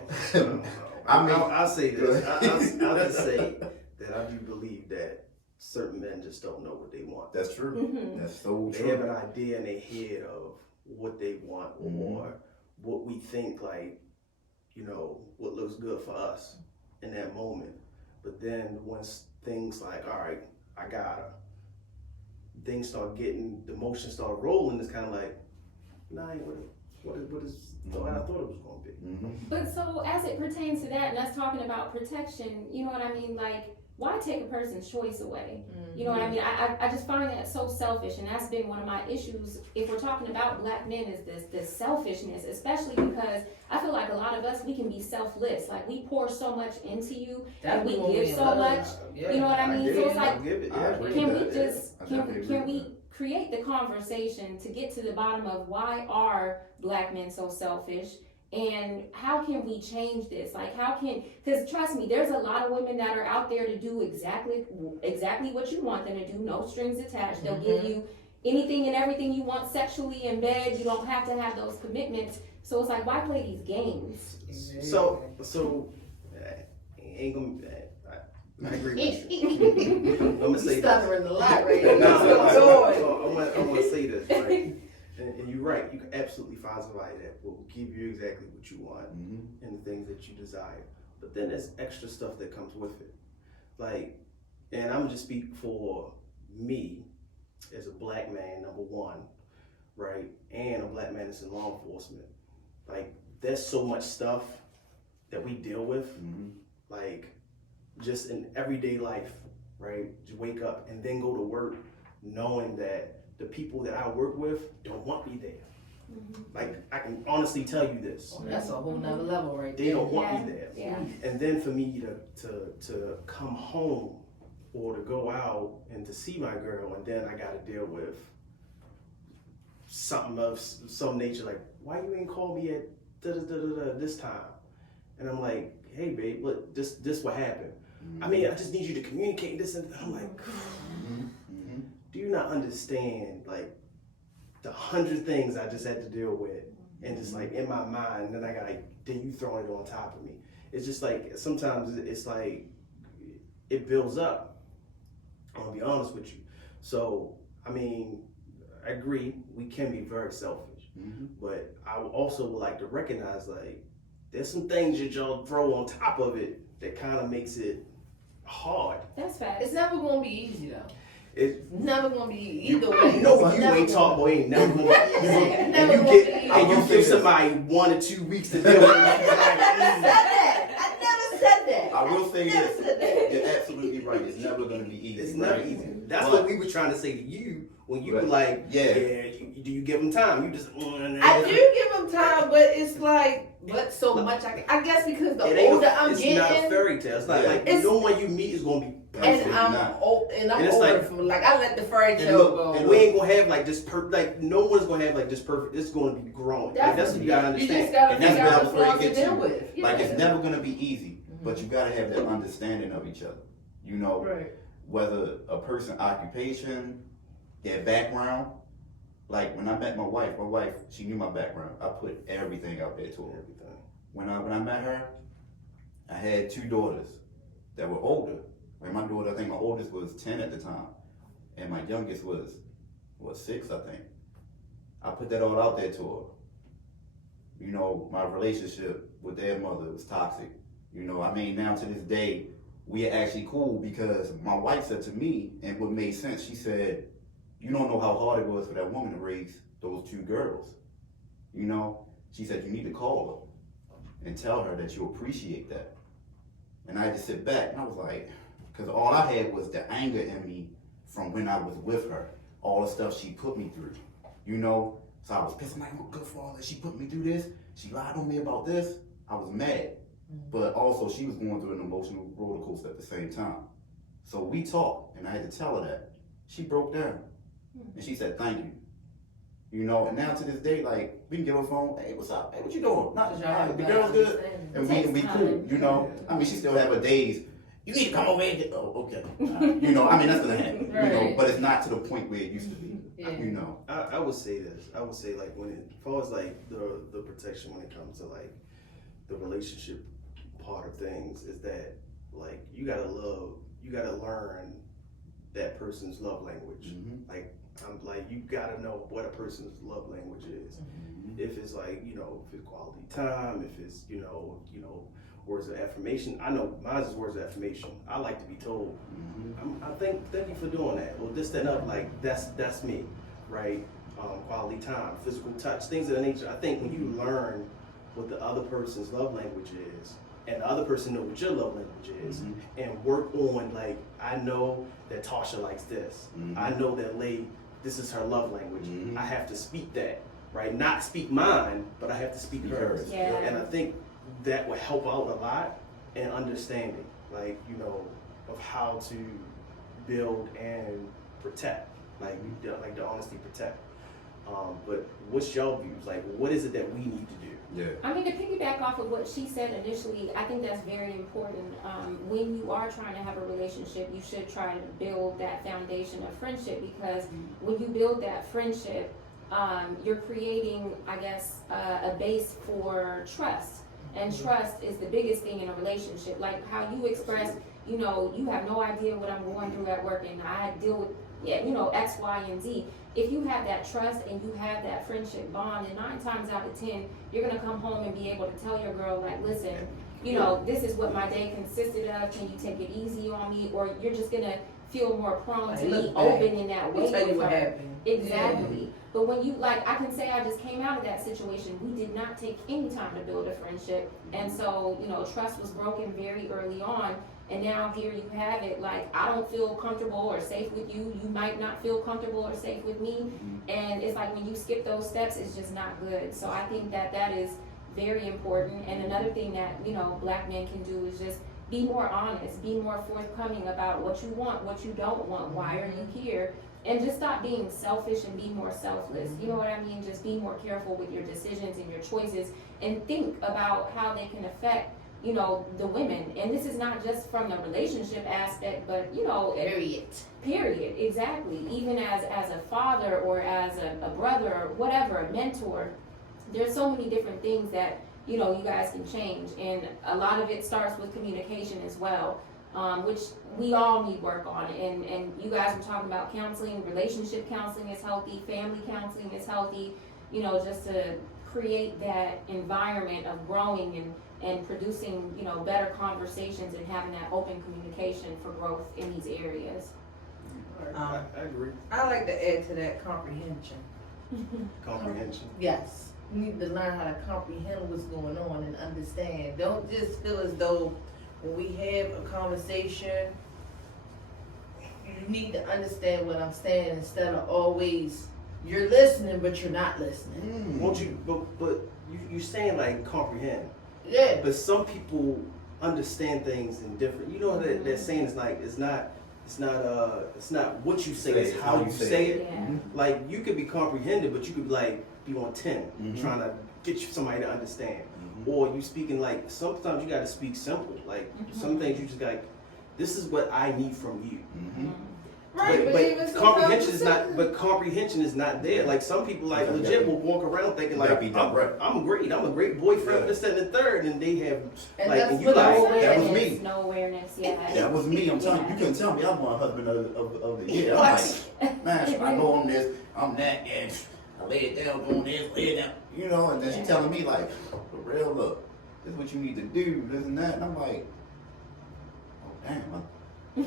I'll say this. I'll just say that I do believe that certain men just don't know what they want. that's true. Mhm. That's so They have true. an idea in their head of what they want or what we think, like, you know, what looks good for us in that moment. But then once things like, all right, I gotta, things start getting, the motions start rolling, it's kind of like, nah, ain't what I thought it was gonna be. But so as it pertains to that, and that's talking about protection, you know what I mean? Like, why take a person's choice away? You know what I mean? I just find that so selfish, and that's been one of my issues. If we're talking about black men, is this selfishness, especially because I feel like a lot of us, we can be selfless. Like, we pour so much into you, and we give so much. You know what I mean? So it's like, can we create the conversation to get to the bottom of why are black men so selfish? And how can we change this? Like, because trust me, there's a lot of women that are out there to do exactly what you want them to do, no strings attached. They'll give you anything and everything you want sexually in bed. You don't have to have those commitments. So it's like, why play these games? So ain't gonna. I agree with you. I'm gonna say this. Stuttering a lot right No, now. I want to say this, right? And you're right. You can absolutely find somebody that will give you exactly what you want and the things that you desire. But then there's extra stuff that comes with it. Like, and I'm just speak for me as a black man, number one, right? And a black man that's in law enforcement. Like, there's so much stuff that we deal with, like, just in everyday life, right? You wake up and then go to work knowing that the people that I work with don't want me there. Like, I can honestly tell you this. Oh, that's a whole nother level right there. They don't want me there. Yeah. And then for me to come home or to go out and to see my girl, and then I gotta deal with something of some nature, like, why you ain't call me at this time? And I'm like, hey babe, look, this what happened. I mean, I just need you to communicate this, and I'm like, do you not understand, like, the 100 things I just had to deal with, and just like in my mind, and then then you throwing it on top of me. It's just like, sometimes it's like, it builds up. I'm gonna be honest with you. So, I mean, I agree, we can be very selfish, but I also would like to recognize, like, there's some things that y'all throw on top of it that kind of makes it hard. That's fact. It's never gonna be easy though. It's never gonna be either way. No, you ain't talk, boy, ain't never gonna be easy. And you give somebody 1 or 2 weeks to deal with it. I never said that. I will say never this. said that. You're absolutely right. It's never going to be easy. It's never easy. That's what we were trying to say to you when you were like, do you give them time? You just. I do give them time, but it's like, so much. I guess because the older I'm getting, it's not a fairy tale. It's not like no one you meet is gonna be perfect. And I'm older like, from I let the fairy tale go. And we ain't gonna have like this no one's gonna have like this perfect. It's gonna be growing. Like, that's what you gotta understand. You just gotta and that's figure out the flaws to get deal you. with. Like it's never gonna be easy, but you gotta have that understanding of each other. You know, whether a person occupation, their background. Like when I met my wife, she knew my background. I put everything out there to her. When I met her, I had 2 daughters that were older. Like my daughter, I think my oldest was 10 at the time, and my youngest was 6, I think. I put that all out there to her. You know, my relationship with their mother was toxic. You know, I mean, now to this day, we are actually cool because my wife said to me, and what made sense, she said, you don't know how hard it was for that woman to raise those 2 girls. You know, she said, you need to call her and tell her that you appreciate that. And I just sit back and I was like, because all I had was the anger in me from when I was with her, all the stuff she put me through, you know? So I was pissed, I'm like, I'm good for all that. She put me through this. She lied on me about this. I was mad. But also she was going through an emotional roller coaster at the same time. So we talked and I had to tell her that. She broke down and she said, thank you. You know, and now to this day, like, we can get on the phone, hey, what's up? Hey, what you doing? The girl's good. And we cool, you know? I mean, she still have her days. You need to come over here. Oh, okay. You know, I mean, that's gonna happen. You know, but it's not to the point where it used to be. You know. I would say this. I would say, like, as far as like the protection when it comes to like the relationship part of things, is that like you gotta learn that person's love language. Like, you gotta know what a person's love language is. If it's like, you know, if it's quality time, if it's, you know, words of affirmation. I know mine is words of affirmation. I like to be told. I thank you for doing that. Well, this, that, and up, like that's me, right? Quality time, physical touch, things of that nature. I think when you learn what the other person's love language is, and the other person know what your love language is, and work on, like, I know that Tosha likes this. I know that this is her love language. I have to speak that, right? Not speak mine, but I have to speak hers. Yeah. And I think that would help out a lot in understanding, like, you know, of how to build and protect, like the honesty protect. But what's your views? Like, what is it that we need to do? Yeah. I mean, to piggyback off of what she said initially, I think that's very important. When you are trying to have a relationship, you should try to build that foundation of friendship, because when you build that friendship, you're creating, I guess, a base for trust. And trust is the biggest thing in a relationship. Like how you express, you know, you have no idea what I'm going through at work, and I deal with, you know, X, Y, and Z. If you have that trust and you have that friendship bond, and 9 times out of 10, you're gonna come home and be able to tell your girl, like, listen, you know, this is what my day consisted of. Can you take it easy on me? Or you're just gonna feel more prone to be open in that way. Tell you what happened. Exactly. Yeah. But when you, like, I can say I just came out of that situation. We did not take any time to build a friendship. And so, you know, trust was broken very early on. And now here you have it, like, I don't feel comfortable or safe with you. You might not feel comfortable or safe with me. And it's like when you skip those steps, it's just not good. So I think that that is very important. And another thing that, you know, Black men can do is just be more honest, be more forthcoming about what you want, what you don't want, why are you here? And just stop being selfish and be more selfless. You know what I mean? Just be more careful with your decisions and your choices, and think about how they can affect you know, the women. And this is not just from the relationship aspect, but, you know, period, exactly. Even as a father or as a brother or whatever, a mentor, there's so many different things that, you know, you guys can change. And a lot of it starts with communication as well, which we all need work on. And you guys were talking about counseling, relationship counseling is healthy, family counseling is healthy, you know, just to create that environment of growing and producing, you know, better conversations and having that open communication for growth in these areas. I agree. I like to add to that comprehension. Comprehension. Yes. You need to learn how to comprehend what's going on and understand. Don't just feel as though when we have a conversation, you need to understand what I'm saying instead of always, you're listening, but you're not listening. Won't you, but you're saying like comprehend. Yeah. But some people understand things in different, you know, that saying is like, it's not what you say, it's how you say it. Yeah. Like, you could be comprehended, but you could like be on 10, trying to get somebody to understand. Or you speaking like, sometimes you gotta speak simple. Like, some things you just got, this is what I need from you. Right, But even comprehension is sometimes- not. But comprehension is not there. Like, some people, like, legit will walk around thinking like, I'm great. I'm a great boyfriend. This and the third, and they have And like, that's and you what like, I'm that was saying. me. No awareness, yeah. That was me. I'm telling you, you couldn't tell me I'm one husband of the year. I'm What? like, man, I go on this, I'm that, and I lay it down, on this, lay it down, you know, and then she telling me like, for real, look, this is what you need to do, this and that, and I'm like, oh damn,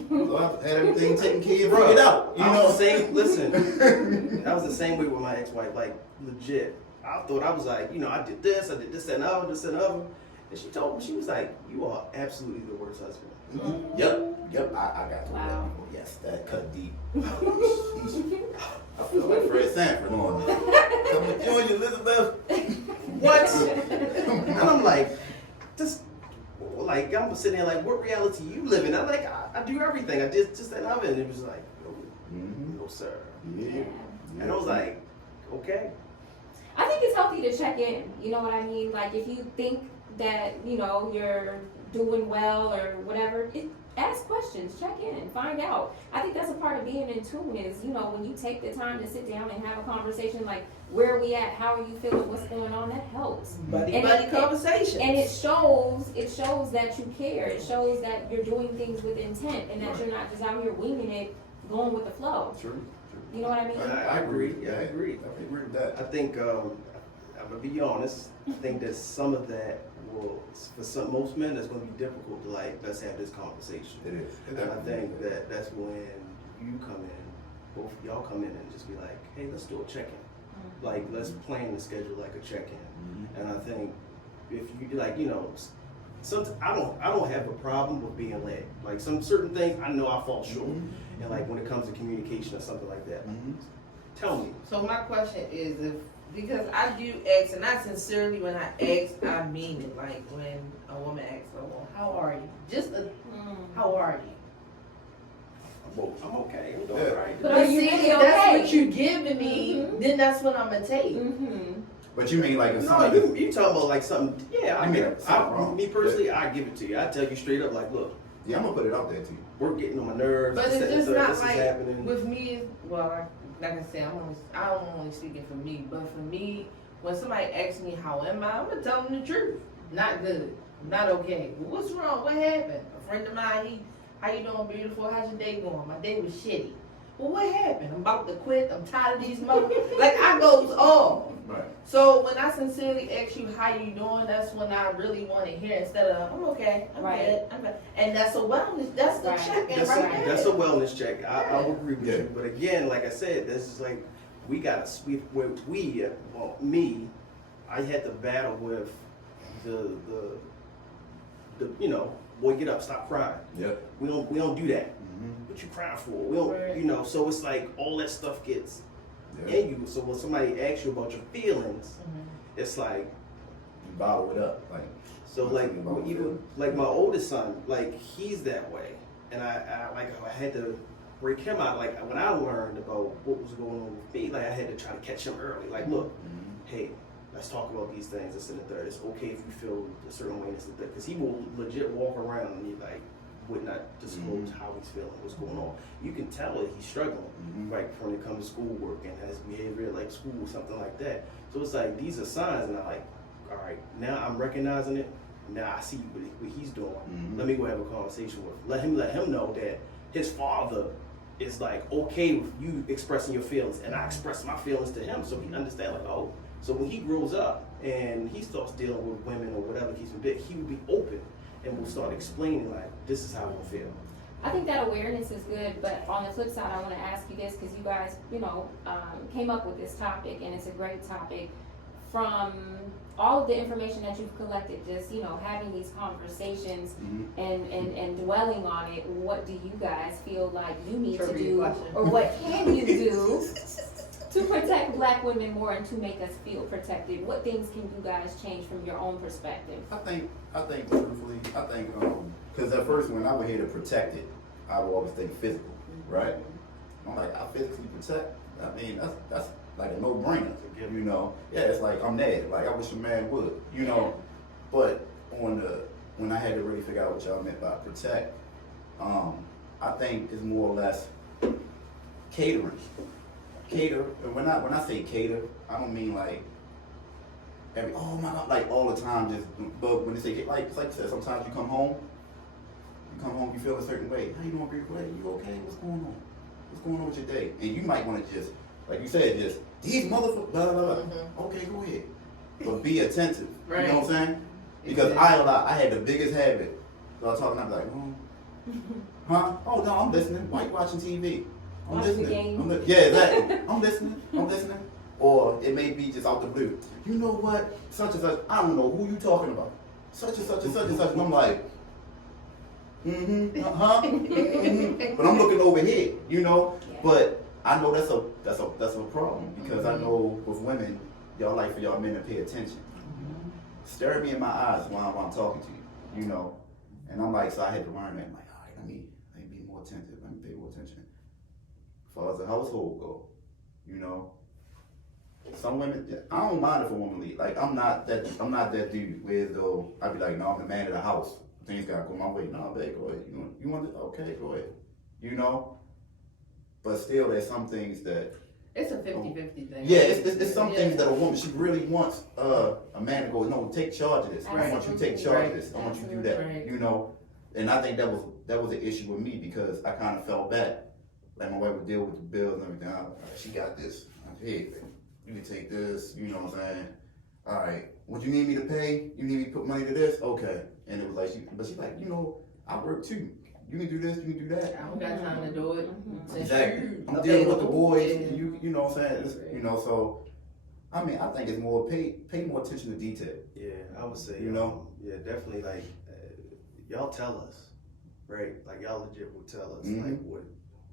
so I had everything taken care of, figured out, you I know. was the same. Listen, I was the same way with my ex-wife. Like, legit, I thought I was like, you know, I did this, and other, this and other. And she told me, she was like, you are absolutely the worst husband. Yep, I got to Wow. yes, that cut deep. I feel like Fred Sanford on it. Come with you and Elizabeth. What? And I'm like, just like, I'm sitting there like, what reality you live in? I'm like, I do everything. I did just and other, and it was like, no, sir. Yeah. And I was like, okay. I think it's healthy to check in. You know what I mean? Like, if you think that, you know, you're doing well or whatever, ask questions, check in, find out. I think that's a part of being in tune is, you know, when you take the time to sit down and have a conversation like, where are we at? How are you feeling? What's going on? That helps. Buddy And buddy conversations. And it shows that you care. It shows that you're doing things with intent and that you're not just out here winging it, going with the flow. True. You know what I mean? I agree. Yeah, I agree. I agree with that. I think, I'm gonna be honest, I think that some of that will, for most men, that's gonna be difficult to like, let's have this conversation. It is. And I think that that's when you come in, both of y'all come in and just be like, hey, let's do a check-in. Like, let's plan the schedule like a check-in. And I think if you like, you know, I don't have a problem with being led. Like, some certain things I know I fall short. And like when it comes to communication or something like that, tell me. So my question is, because I do ask, and I sincerely, when I ask, I mean it. Like when a woman asks, "Oh, well, how are you?" How are you? I'm okay. I'm doing Yeah. all right. But But are you see, really if that's okay? what you giving me, then that's what I'm gonna take. But you mean like if No, somebody you talking about like something? Yeah, I You mean get it. something wrong. Me personally, I give it to you. I tell you straight up, like, look, yeah, I'm gonna put it out there to you. we're getting on my nerves. But this, it's that, just and the third, not this is like happening. with me. Well, like I said, I'm only speaking for me. But for me, when somebody asks me how am I, I'm gonna tell them the truth. Not good. Not okay. Well, what's wrong? What happened? A friend of mine, how you doing, beautiful? How's your day going? My day was shitty. Well, what happened? I'm about to quit. I'm tired of these motherfuckers. Like, I goes off. Right. So when I sincerely ask you how you doing, that's when I really want to hear instead of I'm okay, I'm Right. good, I'm good. And that's a wellness. That's the Right. check-in That's, right there. that's a wellness check. I will agree with Yeah. you. But again, like I said, this is like we got to me, I had to battle with the you know, boy, get up, stop crying. Yep. We don't do that. What you crying for? We don't, Right. you know. So it's like all that stuff gets in you. So when somebody asks you about your feelings, it's like You bottle it up, like. so like even like my oldest son, like he's that way, and I had to break him out. Like when I learned about what was going on with me, like I had to try to catch him early. Like, look, hey, let's talk about these things, this and the third. It's okay if you feel a certain way, this and that. Because he will legit walk around and he like would not disclose how he's feeling, what's going on. You can tell that he's struggling, right, when it comes to schoolwork and has behavior like school or something like that. So it's like, these are signs, and I'm like, all right, now I'm recognizing it. Now I see what he's doing. Let me go have a conversation with him. Let him know that his father is like okay with you expressing your feelings, and I express my feelings to him, so he understands like, oh, so when he grows up and he starts dealing with women or whatever keeps him big, he will be open and will start explaining like, this is how I feel. I think that awareness is good, but on the flip side, I want to ask you this because you guys, came up with this topic, and it's a great topic. From all of the information that you've collected, just having these conversations and dwelling on it, what do you guys feel like you need to do, or what can you do to protect Black women more and to make us feel protected? What things can you guys change from your own perspective? I think truthfully, because at first when I would hear to protect it, I would always think physical, right? I'm like, I physically protect. I mean, that's like a no-brainer, Yeah, it's like I'm there. Like I wish a man would, But when I had to really figure out what y'all meant by protect, I think it's more or less catering. Cater, and when I say cater, I don't mean like oh my God, like all the time. But when they say like you said, sometimes you come home, you feel a certain way. How you doing, beautiful lady? You okay? What's going on? What's going on with your day? And you might want to just, like you said, just these motherfuckers, blah blah blah. Okay, go ahead, but be attentive. Right. You know what I'm saying? Because I had the biggest habit. So I was talking, I'm like, huh? Oh no, I'm listening. Why you watching TV? I'm listening. Yeah, exactly. I'm listening. Or it may be just out the blue. You know what? Such and such. I don't know who you talking about. Such and such and such and such. And I'm like, but I'm looking over here, Yeah. But I know that's a problem because I know with women, y'all like for y'all men to pay attention. Stare me in my eyes while I'm talking to you, And I'm like, so I had to learn that. I'm like, all right, let me be more attentive. Let me pay more attention. As far as the household go, some women, I don't mind if a woman leave. Like I'm not that dude where though I'd be like, no, I'm the man of the house. Things gotta go my way. No, babe, go ahead. You want it? Okay, go ahead. But still, there's some things that it's a 50-50 thing. Yeah, it's some things that a woman, she really wants a man to go, no, take charge of this. I want you to take charge of this. I want you to do that. Right. And I think that was an issue with me because I kind of fell back. Like my wife would deal with the bills and everything. She got this. Hey, you can take this. You know what I'm saying? All right. What you need me to pay? You need me to put money to this? Okay. And it was like she's like, I work too. You can do this. You can do that. I don't got time to do it. Exactly. I'm dealing with the boys. And you know what I'm saying? So I mean, I think it's more pay more attention to detail. Yeah, I would say. Yeah, definitely. Like y'all tell us, right? Like y'all legit will tell us like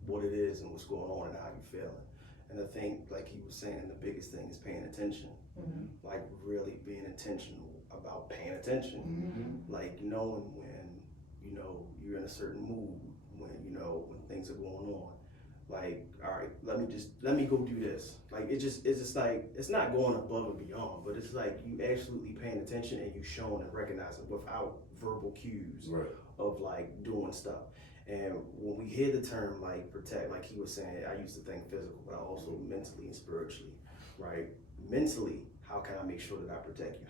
what it is and what's going on and how you feeling. And I think, like he was saying, the biggest thing is paying attention. Like really being intentional about paying attention. Like knowing when you're in a certain mood, when when things are going on. Like, all right, let me go do this. Like it's just like it's not going above and beyond, but it's like you absolutely paying attention and you showing and recognizing without verbal cues of like doing stuff. And when we hear the term like protect, like he was saying, I used to think physical, but also mentally and spiritually, right? Mentally, how can I make sure that I protect you?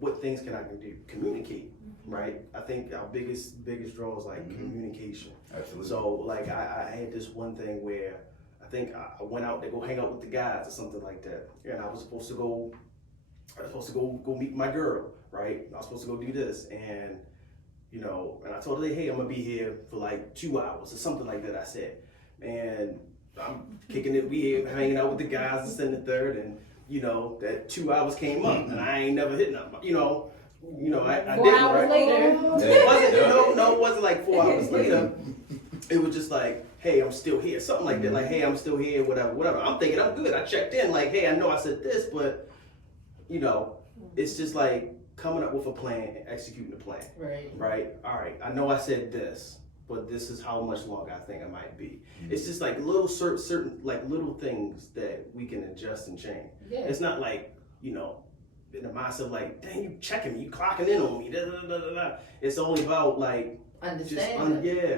What things can I do? Communicate, right? I think our biggest draw is like communication. Absolutely. So like I had this one thing where I think I went out to go hang out with the guys or something like that, and I was supposed to go meet my girl, right? I was supposed to go do this, and and I told her, hey, I'm gonna be here for like 2 hours or something like that. I said, and I'm kicking it. We hanging out with the guys, this and the third, and that 2 hours came up, and I ain't never hit nothing. I 4 didn't. hours Right? later. It wasn't. No, it wasn't like 4 hours later. It was just like, hey, I'm still here, something like that. Like, hey, I'm still here, whatever. I'm thinking I'm good. I checked in, like, hey, I know I said this, but it's just like coming up with a plan and executing the plan. Right. All right. I know I said this, but this is how much longer I think I might be. It's just like little certain like little things that we can adjust and change. Yeah. It's not like in the mindset of like, dang, you checking me, you clocking in on me. Da, da, da, da, da. It's only about like Understand. yeah.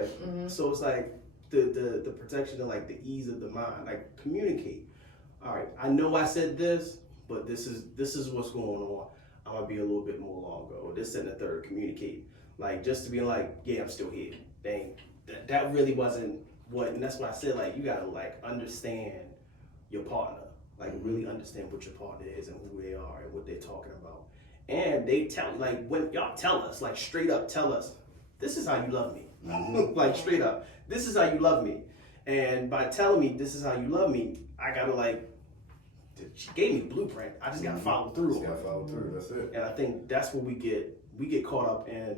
So it's like the protection and like the ease of the mind. Like communicate. All right, I know I said this, but this is what's going on. I'm gonna be a little bit more longer, or this and the third. Communicate. Like just to be like, yeah, I'm still here. Dang, that really wasn't what, and that's why I said like you gotta like understand your partner. Like really understand what your partner is and who they are and what they're talking about. And they tell, like when y'all tell us, like straight up tell us, this is how you love me. Like straight up, this is how you love me. And by telling me this is how you love me, I gotta like, she gave me the blueprint. I just gotta follow through. Just gotta follow through, that's it. And I think that's what we get caught up in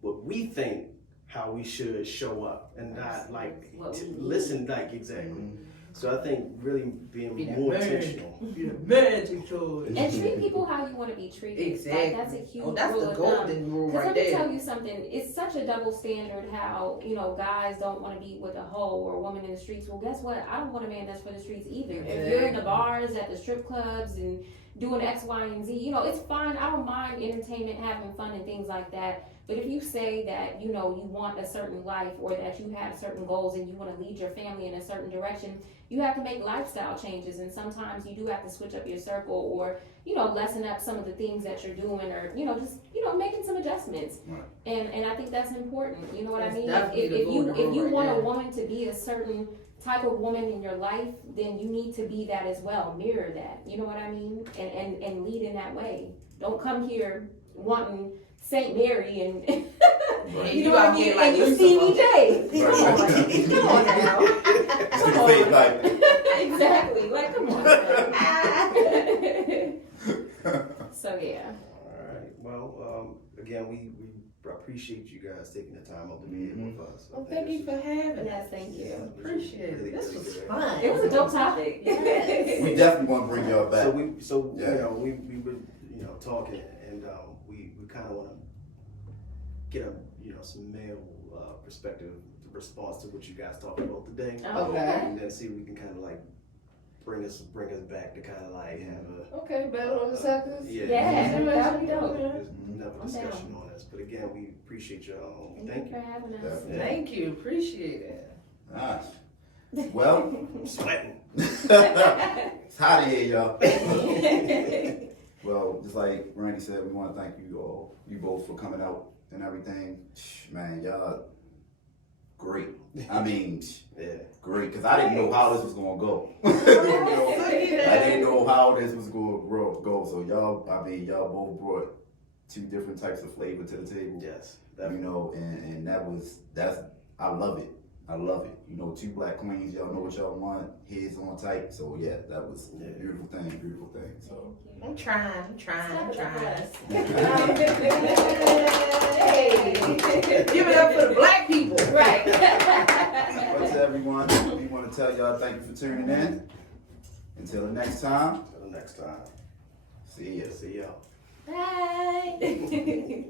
what we think how we should show up and not like listen like exactly. So I think really being more intentional. Be the magic choice. And treat people how you want to be treated. Exactly. Like, that's a huge That's rule the of golden rule Because right let me there. tell you something, it's such a double standard how, guys don't want to be with a hoe or a woman in the streets. Well, guess what? I don't want a man that's for the streets either. If you're in the bars, at the strip clubs, and doing X, Y, and Z, it's fine. I don't mind entertainment, having fun, and things like that. But if you say that, you want a certain life or that you have certain goals and you want to lead your family in a certain direction, you have to make lifestyle changes. And sometimes you do have to switch up your circle or, lessen up some of the things that you're doing or, just, making some adjustments. Right. And I think that's important. You know what I That's mean? definitely the If you golden rule want right a there. woman to be a certain type of woman in your life, then you need to be that as well. Mirror that. You know what I mean? And lead in that way. Don't come here wanting Saint Mary and Right. you know what I mean? Like And you Lucifer. see me, Right. Come on now. Just to say, like, Exactly. Like, come on. So yeah. All right. Well, again, we appreciate you guys taking the time out to be here with us. Well, thank you for having us. Yes, thank you. Appreciate it. This was good. fun. It was a dope topic. we definitely want to bring y'all back. So we were talking, and we kind of want to get some male perspective response to what you guys talked about today. Okay. And then see if we can kind of like bring us back to kind of like have a Okay, better on the suckers. Yeah, that'd be dope. another discussion on this. But again, we appreciate y'all. Thank you. for having us. Definitely. Thank you. Appreciate it. Nice. Well, I'm sweating. it's hot in here, y'all. Well, just like Randy said, we want to thank you both for coming out and everything. Man, y'all great. I mean, Yeah. great, because I didn't know how this was going to go. I didn't know how this was going to go. So y'all both brought two different types of flavor to the table. Yes. And that's I love it. I love it. Two black queens, y'all know what y'all want, heads on tight. So yeah, that was a beautiful thing. So I'm trying. Hey. Give it up for the black people. Right. but to everyone, we want to tell y'all thank you for tuning in. Until the next time, Until the next time. see ya. See y'all. Bye.